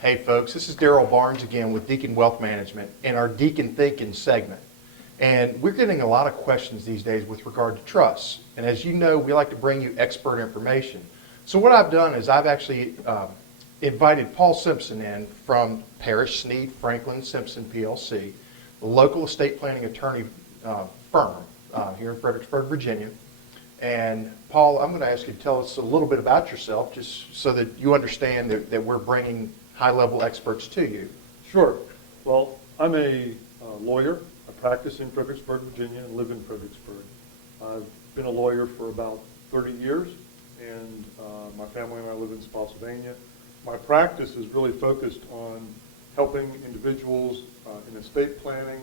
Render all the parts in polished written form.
Hey folks, this is Daryl Barnes again with Deacon Wealth Management and our Deacon Thinking segment. And we're getting a lot of questions these days with regard to trusts. And as you know, we like to bring you expert information. So what I've done is I've actually invited Paul Simpson in from Parrish, Snead, Franklin, Simpson, PLC, the local estate planning attorney firm here in Fredericksburg, Virginia. And Paul, I'm going to ask you to tell us a little bit about yourself, just so that you understand that we're bringing high-level experts to you. Sure. Well, I'm a lawyer. I practice in Fredericksburg, Virginia, and live in Fredericksburg. I've been a lawyer for about 30 years, and my family and I live in Spotsylvania. My practice is really focused on helping individuals in estate planning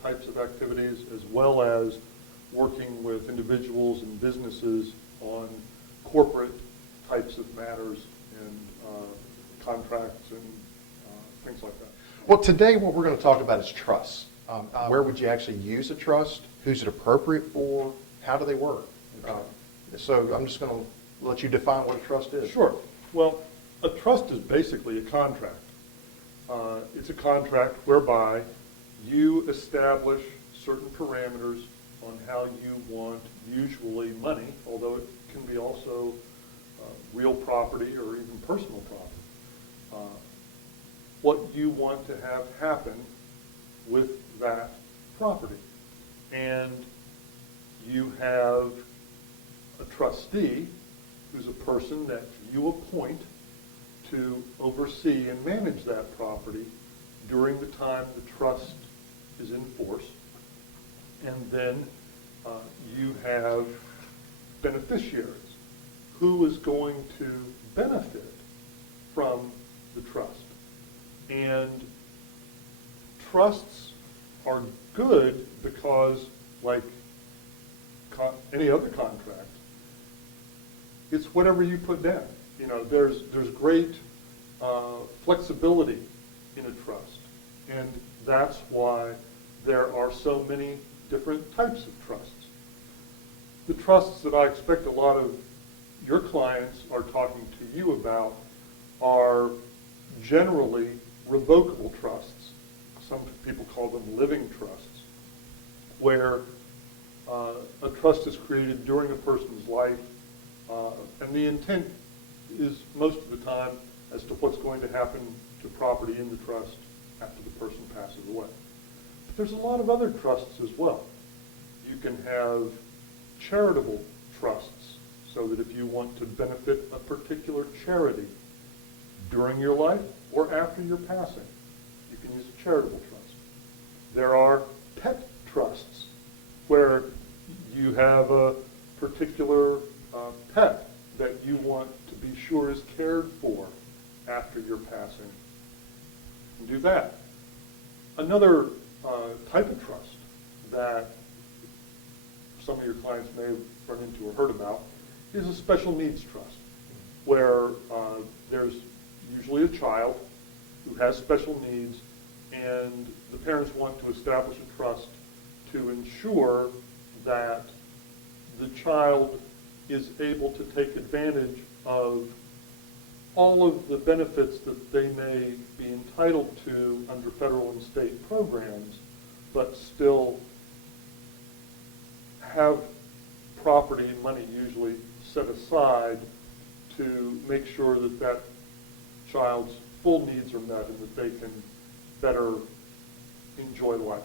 types of activities, as well as working with individuals and businesses on corporate types of matters and contracts and things like that. Well, today what we're going to talk about is trusts. Where would you actually use a trust? Who's it appropriate for? How do they work? Okay. So I'm just going to let you define what a trust is. Sure. Well, a trust is basically a contract. It's a contract whereby you establish certain parameters on how you want, usually money, although it can be also real property or even personal property, what you want to have happen with that property. And you have a trustee, who's a person that you appoint to oversee and manage that property during the time the trust is in force. And then you have beneficiaries. Who is going to benefit from the trust? And trusts are good because, like any other contract, it's whatever you put down. You know, there's great flexibility in a trust, and that's why there are so many different types of trusts. The trusts that I expect a lot of your clients are talking to you about are generally revocable trusts. Some people call them living trusts, where a trust is created during a person's life, and the intent is most of the time as to what's going to happen to property in the trust after the person passes away. But there's a lot of other trusts as well. You can have charitable trusts, so that if you want to benefit a particular charity during your life or after your passing, you can use a charitable trust. There are pet trusts, where you have a particular pet that you want to be sure is cared for after your passing. You can do that. Another type of trust that some of your clients may have run into or heard about is a special needs trust, where there's usually a child who has special needs, and the parents want to establish a trust to ensure that the child is able to take advantage of all of the benefits that they may be entitled to under federal and state programs, but still have property and money usually set aside to make sure that that child's full needs are met and that they can better enjoy life.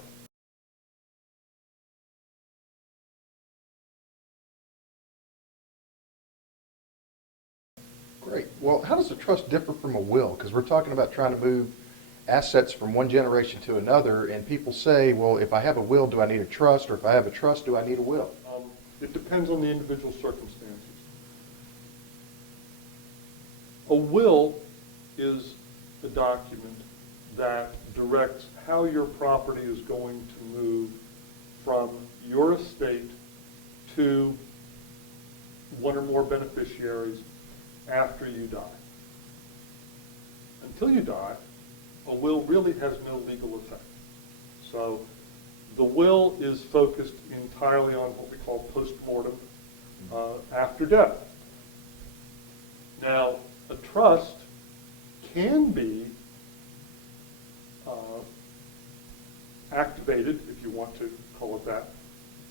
Great. Well, how does a trust differ from a will? Because we're talking about trying to move assets from one generation to another, and people say, well, if I have a will, do I need a trust? Or if I have a trust, do I need a will? It depends on the individual circumstances. A will is a document that directs how your property is going to move from your estate to one or more beneficiaries after you die. Until you die, a will really has no legal effect. So the will is focused entirely on what we call post-mortem, after death. Now, a trust can be activated, if you want to call it that,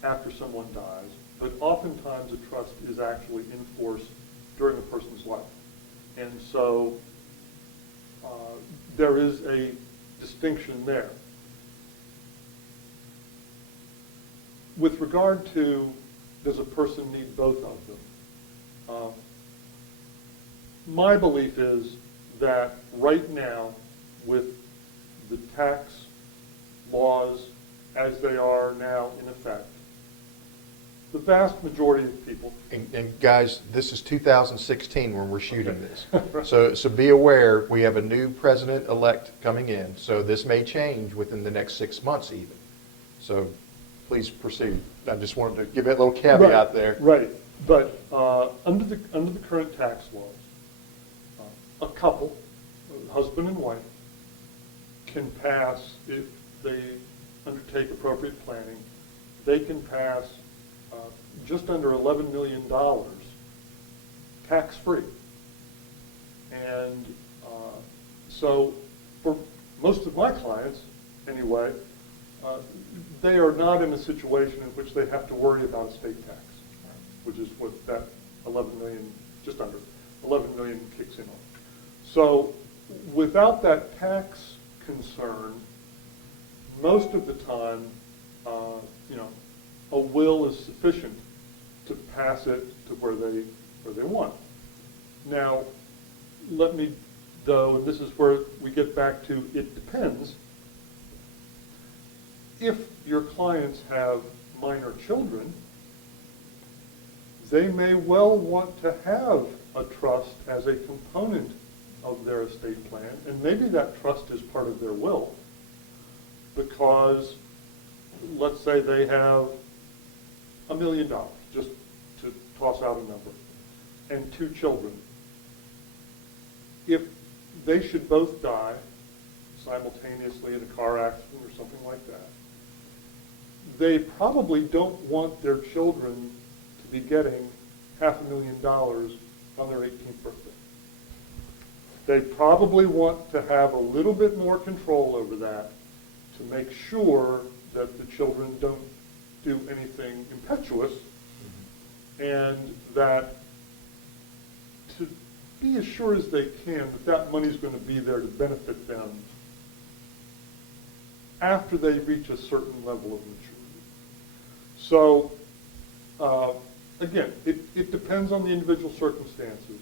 after someone dies, but oftentimes a trust is actually in force during a person's life. And so there is a distinction there. With regard to, does a person need both of them? My belief is that right now, with the tax laws as they are now in effect, the vast majority of people. And guys, this is 2016 when we're shooting this. So be aware, we have a new president-elect coming in, so this may change within the next 6 months even. So please proceed. I just wanted to give that little caveat there. Right, but under the current tax laws, a couple, husband and wife, can pass, if they undertake appropriate planning, they can pass just under $11 million tax-free. And so for most of my clients, anyway, they are not in a situation in which they have to worry about estate tax, which is what that 11 million, just under 11 million kicks in on. So without that tax concern, most of the time, a will is sufficient to pass it to where they want. Now, let me, though, and this is where we get back to it depends. If your clients have minor children, they may well want to have a trust as a component of their estate plan, and maybe that trust is part of their will, because let's say they have $1 million, just to toss out a number, and 2 children. If they should both die simultaneously in a car accident or something like that, they probably don't want their children to be getting $500,000 on their 18th birthday. They probably want to have a little bit more control over that to make sure that the children don't do anything impetuous, and that to be as sure as they can that that money is going to be there to benefit them after they reach a certain level of maturity. So, again, it depends on the individual circumstances,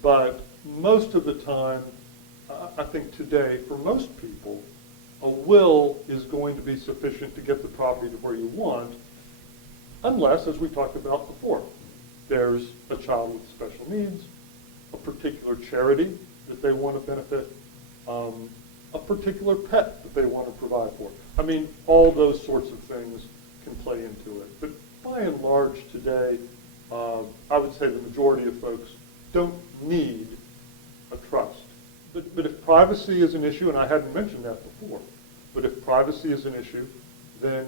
but most of the time, I think today, for most people, a will is going to be sufficient to get the property to where you want, unless, as we talked about before, there's a child with special needs, a particular charity that they want to benefit, a particular pet that they want to provide for. I mean, all those sorts of things can play into it. But by and large today, I would say the majority of folks don't need a trust. But if privacy is an issue, and I hadn't mentioned that before, but if privacy is an issue, then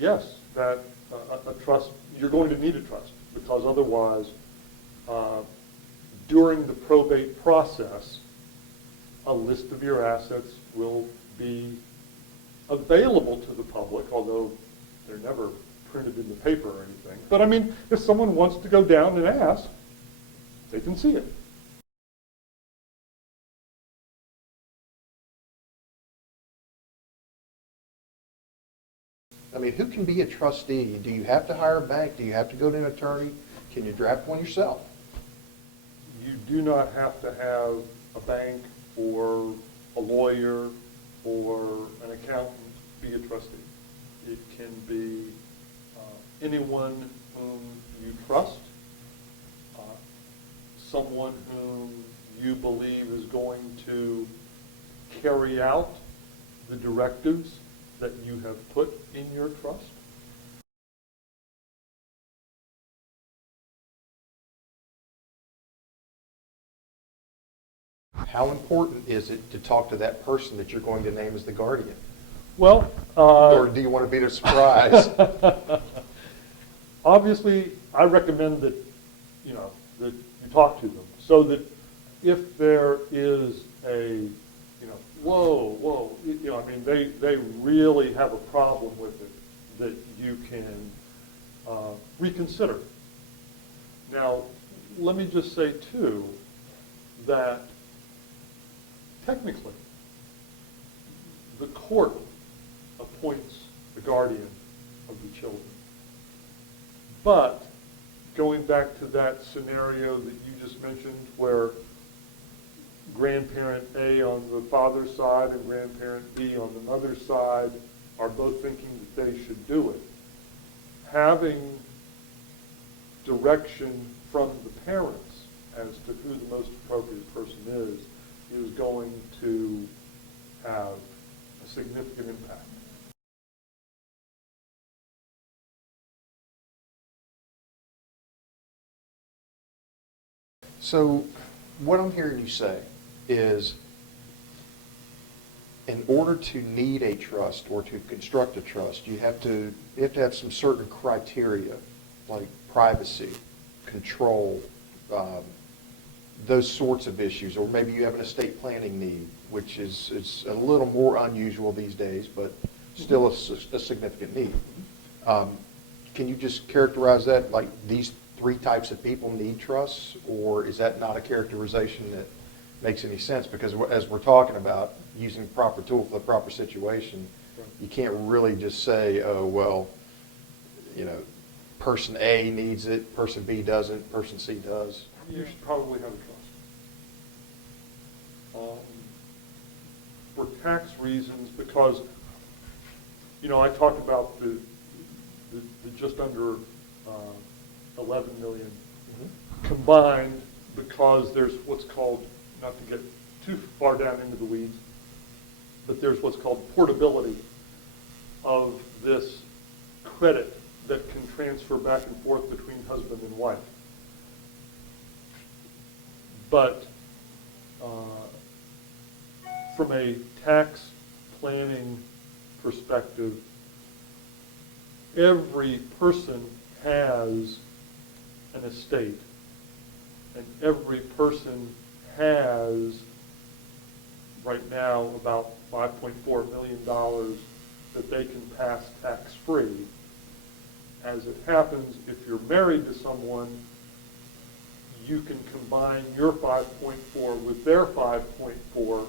yes, that a trust, you're going to need a trust, because otherwise, during the probate process, a list of your assets will be available to the public, although they're never printed in the paper or anything. But I mean, if someone wants to go down and ask, they can see it. I mean, who can be a trustee? Do you have to hire a bank? Do you have to go to an attorney? Can you draft one yourself? You do not have to have a bank or a lawyer or an accountant be a trustee. It can be anyone whom you trust, someone whom you believe is going to carry out the directives that you have put in your trust. How important is it to talk to that person that you're going to name as the guardian? Well, or do you want to be the surprise? Obviously, I recommend that that you talk to them, so that if there is a whoa, I mean, they really have a problem with it that you can reconsider. Now, let me just say, too, that technically, the court appoints the guardian of the children. But going back to that scenario that you just mentioned where grandparent A on the father's side and grandparent B on the mother's side are both thinking that they should do it, having direction from the parents as to who the most appropriate person is going to have a significant impact. So what I'm hearing you say is in order to need a trust or to construct a trust, you have to have some certain criteria like privacy, control, those sorts of issues, or maybe you have an estate planning need, which is a little more unusual these days, but still a significant need. Can you just characterize that, like these three types of people need trusts, or is that not a characterization that makes any sense? Because as we're talking about using the proper tool for the proper situation, you can't really just say, oh, well, person A needs it, person B doesn't, person C does. You should probably have a trust. For tax reasons, because, I talked about the just under 11 million combined, because there's what's called, not to get too far down into the weeds, but there's what's called portability of this credit that can transfer back and forth between husband and wife. But from a tax planning perspective, every person has an estate, and every person has right now about $5.4 million that they can pass tax-free. As it happens, if you're married to someone, you can combine your 5.4 with their 5.4,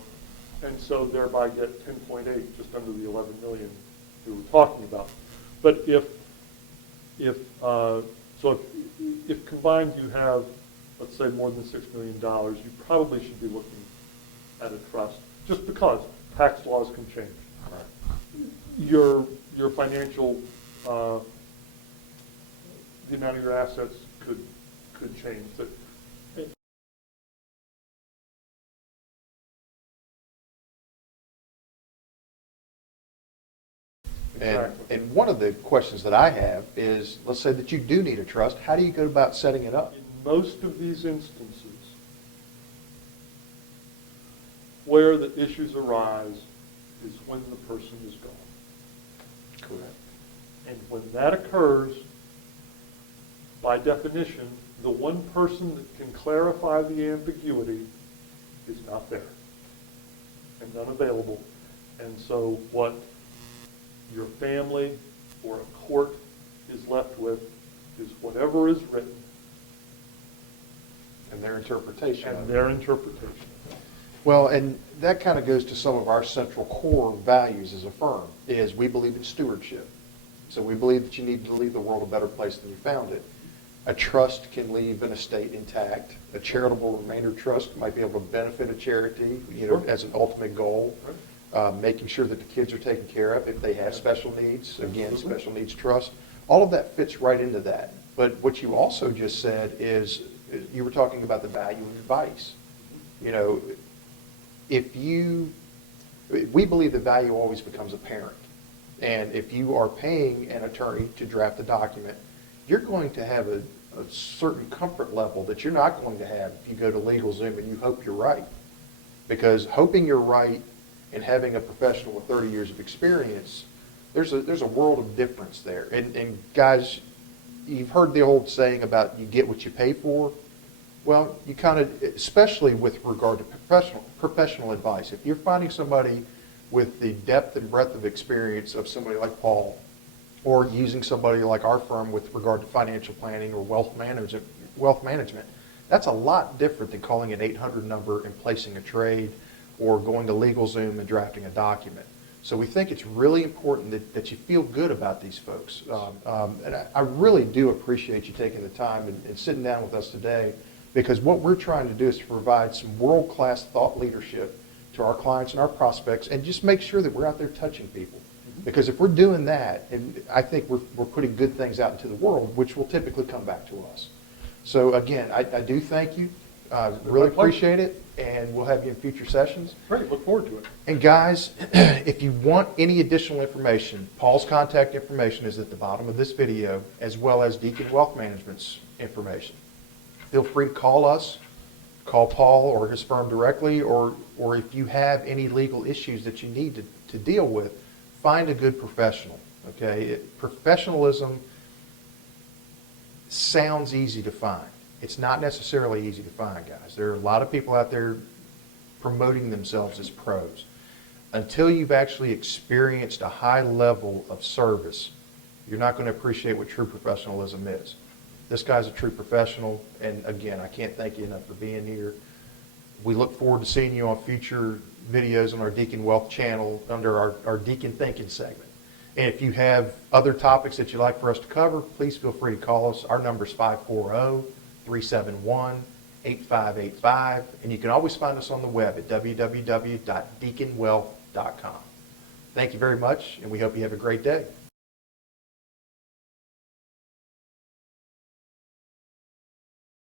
and so thereby get 10.8, just under the 11 million we were talking about. But if combined you have, let's say, more than $6 million, you probably should be looking at a trust, just because tax laws can change. Right. Your financial, the amount of your assets could change. Exactly. And one of the questions that I have is, let's say that you do need a trust, how do you go about setting it up? In most of these instances, where the issues arise is when the person is gone. Correct. And when that occurs, by definition, the one person that can clarify the ambiguity is not there and unavailable. And so what your family or a court is left with is whatever is written. And their interpretation. And their interpretation. Well, and that kind of goes to some of our central core values as a firm, is we believe in stewardship. So we believe that you need to leave the world a better place than you found it. A trust can leave an estate intact. A charitable remainder trust might be able to benefit a charity, Sure. as an ultimate goal. Right. Making sure that the kids are taken care of if they have special needs. Again, Absolutely. special needs trust. All of that fits right into that. But what you also just said is, you were talking about the value of advice. We believe the value always becomes apparent. And if you are paying an attorney to draft a document, you're going to have a certain comfort level that you're not going to have if you go to LegalZoom and you hope you're right. Because hoping you're right and having a professional with 30 years of experience, there's a world of difference there. And guys, you've heard the old saying about you get what you pay for. Well, you kind of, especially with regard to professional advice, if you're finding somebody with the depth and breadth of experience of somebody like Paul, or using somebody like our firm with regard to financial planning or wealth management, that's a lot different than calling an 800 number and placing a trade or going to LegalZoom and drafting a document. So we think it's really important that you feel good about these folks. And I really do appreciate you taking the time and sitting down with us today, because what we're trying to do is to provide some world-class thought leadership to our clients and our prospects, and just make sure that we're out there touching people. Because if we're doing that, and I think we're putting good things out into the world, which will typically come back to us. So again, I do thank you. Really appreciate it, and we'll have you in future sessions. Great, look forward to it. And guys, if you want any additional information, Paul's contact information is at the bottom of this video, as well as Deacon Wealth Management's information. Feel free to call us, call Paul or his firm directly, or if you have any legal issues that you need to deal with, find a good professional, okay? Professionalism sounds easy to find. It's not necessarily easy to find, guys. There are a lot of people out there promoting themselves as pros. Until you've actually experienced a high level of service, you're not going to appreciate what true professionalism is. This guy's a true professional, and again, I can't thank you enough for being here. We look forward to seeing you on future videos on our Deacon Wealth channel under our Deacon Thinking segment. And if you have other topics that you'd like for us to cover, please feel free to call us. Our number is 540-371-8585, and you can always find us on the web at www.deaconwealth.com. Thank you very much, and we hope you have a great day.